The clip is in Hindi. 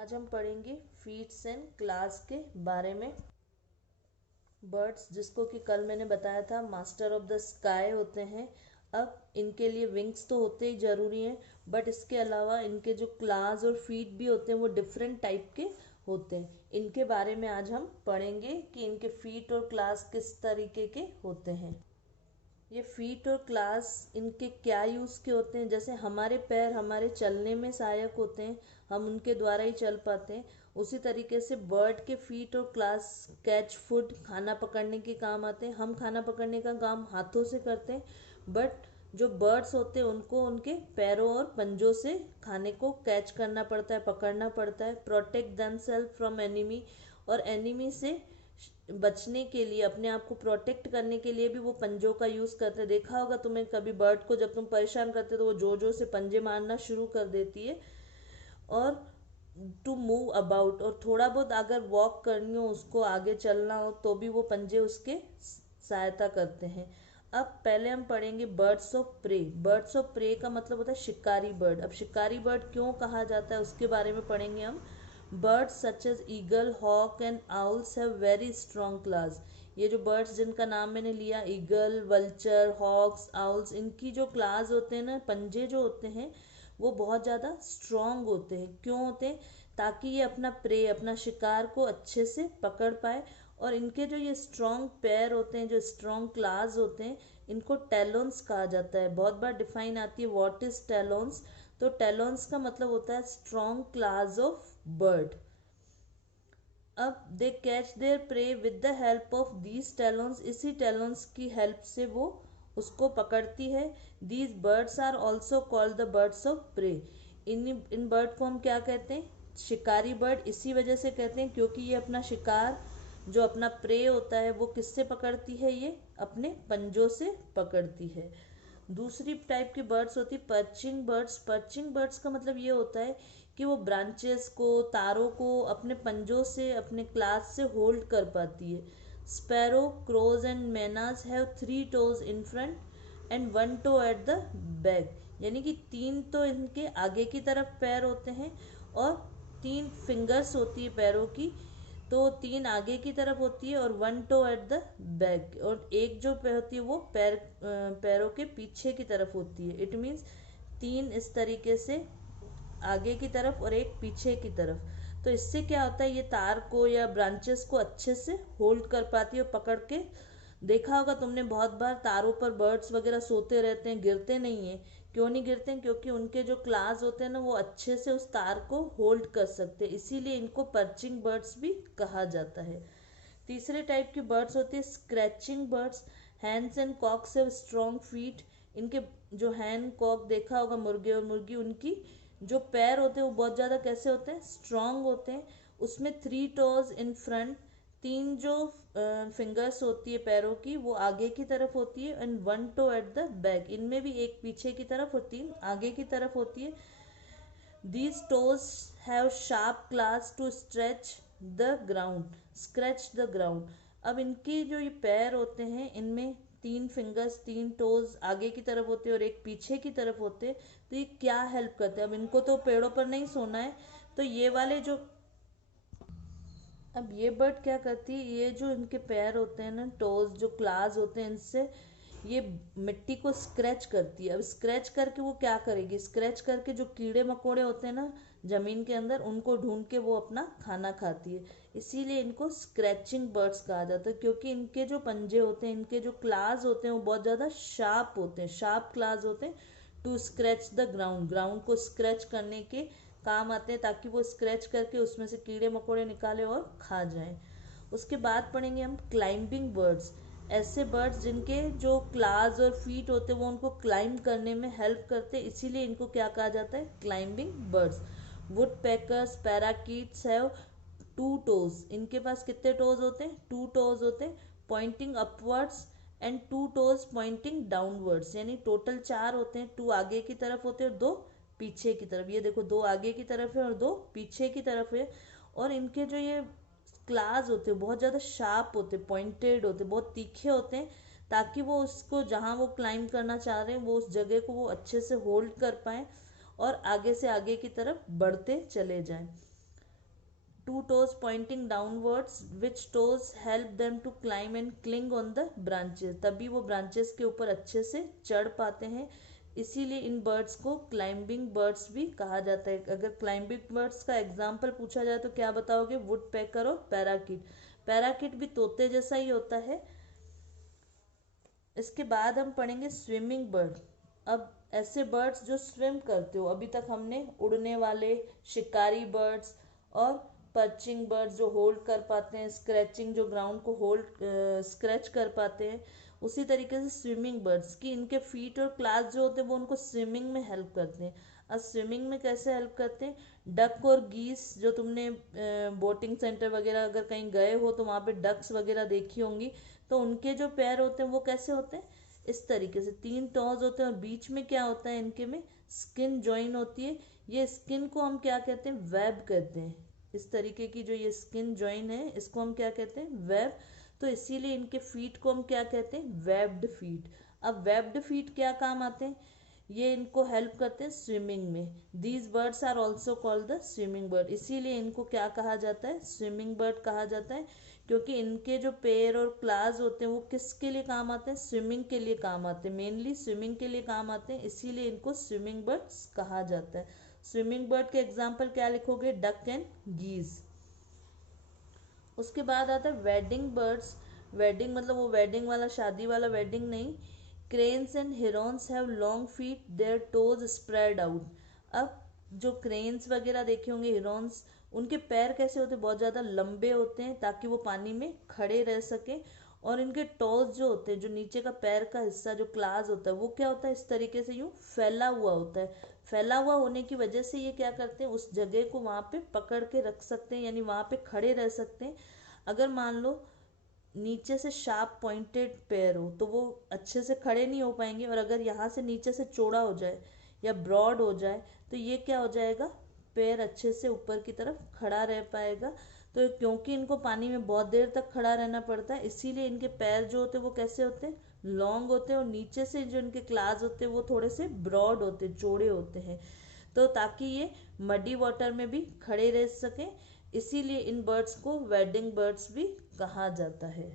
आज हम पढ़ेंगे फीट्स एंड क्लास के बारे में। बर्ड्स, जिसको कि कल मैंने बताया था मास्टर ऑफ द स्काई होते हैं। अब इनके लिए विंग्स तो होते ही ज़रूरी हैं, बट इसके अलावा इनके जो क्लास और फीट भी होते हैं वो डिफरेंट टाइप के होते हैं। इनके बारे में आज हम पढ़ेंगे कि इनके फीट और क्लास किस तरीके के होते हैं। ये फीट और क्लास इनके क्या यूज़ के होते हैं। जैसे हमारे पैर हमारे चलने में सहायक होते हैं, हम उनके द्वारा ही चल पाते हैं। उसी तरीके से बर्ड के फीट और क्लास कैच फूड, खाना पकड़ने के काम आते हैं। हम खाना पकड़ने का काम हाथों से करते हैं, बट जो बर्ड्स होते हैं उनको उनके पैरों और पंजों से खाने को कैच करना पड़ता है, पकड़ना पड़ता है। प्रोटेक्ट देमसेल्फ फ्रॉम एनिमी, और एनिमी से बचने के लिए, अपने आप को प्रोटेक्ट करने के लिए भी वो पंजों का यूज़ करते हैं। देखा होगा तुम्हें कभी बर्ड को, जब तुम परेशान करते तो वो जोर जोर से पंजे मारना शुरू कर देती है। और टू मूव अबाउट, और थोड़ा बहुत अगर वॉक करनी हो, उसको आगे चलना हो, तो भी वो पंजे उसके सहायता करते हैं। अब पहले हम पढ़ेंगे birds of prey. Birds of prey का मतलब होता है शिकारी बर्ड। अब शिकारी बर्ड क्यों कहा जाता है उसके बारे में पढ़ेंगे हम। Birds such as eagle, hawk and owls have very strong claws. ये जो बर्ड्स जिनका नाम मैंने लिया, ईगल, वल्चर, हॉक्स, आउल्स, इनकी जो क्लास होते हैं ना, पंजे जो होते हैं, वो बहुत ज़्यादा स्ट्रॉन्ग होते हैं। क्यों होते हैं? ताकि ये अपना प्रे, अपना शिकार को अच्छे से पकड़ पाए। और इनके जो ये स्ट्रॉन्ग पैर होते हैं, जो स्ट्रॉन्ग क्लास होते हैं, इनको टेलोन्स कहा जाता है। बहुत बार डिफाइन आती है व्हाट इज टेलोन्स। तो टेलोन्स का मतलब होता है स्ट्रॉन्ग क्लास ऑफ बर्ड। अब they catch their prey with the help of these talons. इसी टेलोन्स की हेल्प से वो उसको पकड़ती है। These birds are also called the birds of prey. इन बर्ड को हम क्या कहते हैं? शिकारी बर्ड। इसी वजह से कहते हैं क्योंकि ये अपना शिकार, जो अपना प्रे होता है, वो किससे पकड़ती है? ये अपने पंजों से पकड़ती है। दूसरी टाइप की बर्ड्स होती है पर्चिंग बर्ड्स। पर्चिंग बर्ड्स का मतलब ये होता है कि वो ब्रांचेस को, तारों को अपने पंजों से, अपने क्लास से होल्ड कर पाती है। Sparrow, crows and mynas have 3 toes in front and 1 toe at the back. यानी कि 3 तो इनके आगे की तरफ पैर होते हैं और 3 फिंगर्स होती है पैरों की। तो 3 आगे की तरफ होती है और 1 टो एट द बैक, और एक जो होती है वो पैरों के पीछे की तरफ होती है। इट मीन्स 3 इस तरीके से आगे की तरफ और एक पीछे की तरफ। तो इससे क्या होता है, ये तार को या ब्रांचेस को अच्छे से होल्ड कर पाती है और पकड़ के। देखा होगा तुमने बहुत बार तारों पर बर्ड्स वगैरह सोते रहते हैं, गिरते नहीं है। क्यों नहीं गिरते हैं? क्योंकि उनके जो क्लास होते हैं ना, वो अच्छे से उस तार को होल्ड कर सकते हैं। इसीलिए इनको पर्चिंग बर्ड्स भी कहा जाता है। तीसरे टाइप की बर्ड्स होती है scratching birds. Hens and cocks have strong feet. इनके जो हैन, कॉक देखा होगा, मुर्गे और मुर्गी, उनकी जो पैर होते हैं वो बहुत ज़्यादा कैसे होते हैं? स्ट्रॉन्ग होते हैं। उसमें 3 टोज इन फ्रंट, 3 जो फिंगर्स होती है पैरों की, वो आगे की तरफ होती है, and 1 toe at the back. इनमें भी एक पीछे की तरफ और 3 आगे की तरफ होती है। These toes have sharp claws to stretch the ground, scratch the ground. अब इनकी जो ये पैर होते हैं, इनमें 3 फिंगर्स, 3 टोज आगे की तरफ होते हैं और एक पीछे की तरफ होते हैं। तो ये क्या हेल्प करते हैं? अब इनको तो पेड़ों पर नहीं सोना है, तो ये वाले जो, अब ये बर्ड क्या करती है, ये जो इनके पैर होते हैं ना, टोज जो क्लास होते हैं, इनसे ये मिट्टी को स्क्रैच करती है। अब स्क्रैच करके वो क्या करेगी? स्क्रैच करके जो कीड़े मकोड़े होते हैं ना जमीन के अंदर, उनको ढूंढ के वो अपना खाना खाती है। इसीलिए इनको स्क्रैचिंग बर्ड्स कहा जाता है, क्योंकि इनके जो पंजे होते हैं, इनके जो क्लास होते हैं, वो बहुत ज़्यादा शार्प होते हैं, शार्प क्लास होते हैं। To scratch the ground, ground को स्क्रैच करने के काम आते हैं, ताकि वो स्क्रैच करके उसमें से कीड़े मकोड़े निकाले और खा जाएं। उसके बाद पढ़ेंगे हम क्लाइंबिंग बर्ड्स। ऐसे बर्ड्स जिनके जो क्लास और फीट होते हैं वो उनको क्लाइंब करने में हेल्प करते हैं, इसीलिए इनको क्या कहा जाता है? Climbing birds. Woodpeckers, parakeets have 2 toes. इनके पास कितने टोज होते हैं? 2 टोज होते हैं, pointing upwards and 2 toes pointing downwards. यानी टोटल 4 होते हैं। 2 आगे की तरफ होते हैं और 2 पीछे की तरफ। ये देखो, 2 आगे की तरफ है और 2 पीछे की तरफ है। और इनके जो ये क्लास होते हैं बहुत ज़्यादा शार्प होते, पॉइंटेड होते, बहुत तीखे होते हैं, ताकि वो उसको, जहाँ वो क्लाइंब करना चाह रहे हैं, वो उस जगह को वो अच्छे से होल्ड कर पाएँ और आगे से आगे की तरफ बढ़ते चले जाएं। 2 toes pointing downwards, which toes help them to climb and cling on the branches. तभी वो branches के ऊपर अच्छे से चढ़ पाते हैं, इसीलिए इन बर्ड्स को क्लाइंबिंग बर्ड्स भी कहा जाता है। अगर क्लाइंबिंग बर्ड्स का एग्जाम्पल पूछा जाए तो क्या बताओगे? वुड पैकर और पैराकिट। पैराकिट भी तोते जैसा ही होता है। इसके बाद हम पढ़ेंगे स्विमिंग बर्ड। अब ऐसे बर्ड्स जो स्विम करते हो, अभी तक हमने उड़ने वाले, शिकारी बर्ड्स और पर्चिंग बर्ड्स जो होल्ड कर पाते हैं, स्क्रैचिंग जो ग्राउंड को होल्ड स्क्रैच कर पाते हैं, उसी तरीके से स्विमिंग बर्ड्स की इनके फीट और क्लास जो होते हैं वो उनको स्विमिंग में हेल्प करते हैं। अब स्विमिंग में कैसे हेल्प करते हैं? डक और गीस, जो तुमने बोटिंग सेंटर वगैरह अगर कहीं गए हो तो वहाँ पे डक्स वगैरह देखी होंगी, तो उनके जो पैर होते हैं वो कैसे होते हैं? इस तरीके से 3 टॉज होते हैं और बीच में क्या होता है? इनके में स्किन ज्वाइन होती है। ये स्किन को हम क्या कहते हैं? वेब कहते हैं। इस तरीके की जो ये स्किन ज्वाइन है इसको हम क्या कहते हैं? वेब। तो इसीलिए इनके फीट को हम क्या कहते हैं? Webbed feet. अब वेब्ड फीट क्या काम आते हैं? ये इनको हेल्प करते हैं स्विमिंग में। These birds are also called the swimming bird. इसीलिए इनको क्या कहा जाता है? स्विमिंग बर्ड कहा जाता है, क्योंकि इनके जो पैर और क्लास होते हैं वो किसके लिए काम आते हैं? स्विमिंग के लिए काम आते हैं, मेनली स्विमिंग के लिए काम आते हैं, इसीलिए इनको स्विमिंग बर्ड्स कहा जाता है। स्विमिंग बर्ड के एग्जाम्पल क्या लिखोगे? Duck and geese. उसके बाद आता है वेडिंग बर्ड्स। वेडिंग मतलब वो वेडिंग वाला, शादी वाला वेडिंग नहीं। Cranes and Heron's have long feet, their toes spread out. अब जो क्रेन्स वगैरह देखे होंगे, हिरॉन्स, उनके पैर कैसे होते हैं? बहुत ज़्यादा लंबे होते हैं ताकि वो पानी में खड़े रह सके। और इनके टोज जो होते हैं, जो नीचे का पैर का हिस्सा जो क्लास होता है, वो क्या होता है? इस तरीके से यूँ फैला हुआ होता है। फैला हुआ होने की वजह से ये क्या करते हैं? उस जगह को वहाँ पे पकड़ के रख सकते हैं, यानी वहाँ पे खड़े रह सकते हैं। अगर मान लो नीचे से शार्प पॉइंटेड पैर हो तो वो अच्छे से खड़े नहीं हो पाएंगे, और अगर यहाँ से नीचे से चौड़ा हो जाए या ब्रॉड हो जाए तो ये क्या हो जाएगा? पैर अच्छे से ऊपर की तरफ खड़ा रह पाएगा। तो क्योंकि इनको पानी में बहुत देर तक खड़ा रहना पड़ता है, इसीलिए इनके पैर जो होते हैं वो कैसे होते हैं? लॉन्ग होते हैं, और नीचे से जो इनके क्लास होते हैं वो थोड़े से ब्रॉड होते हैं, चौड़े होते हैं, तो ताकि ये मडी वाटर में भी खड़े रह सकें। इसीलिए इन बर्ड्स को वेडिंग बर्ड्स भी कहा जाता है।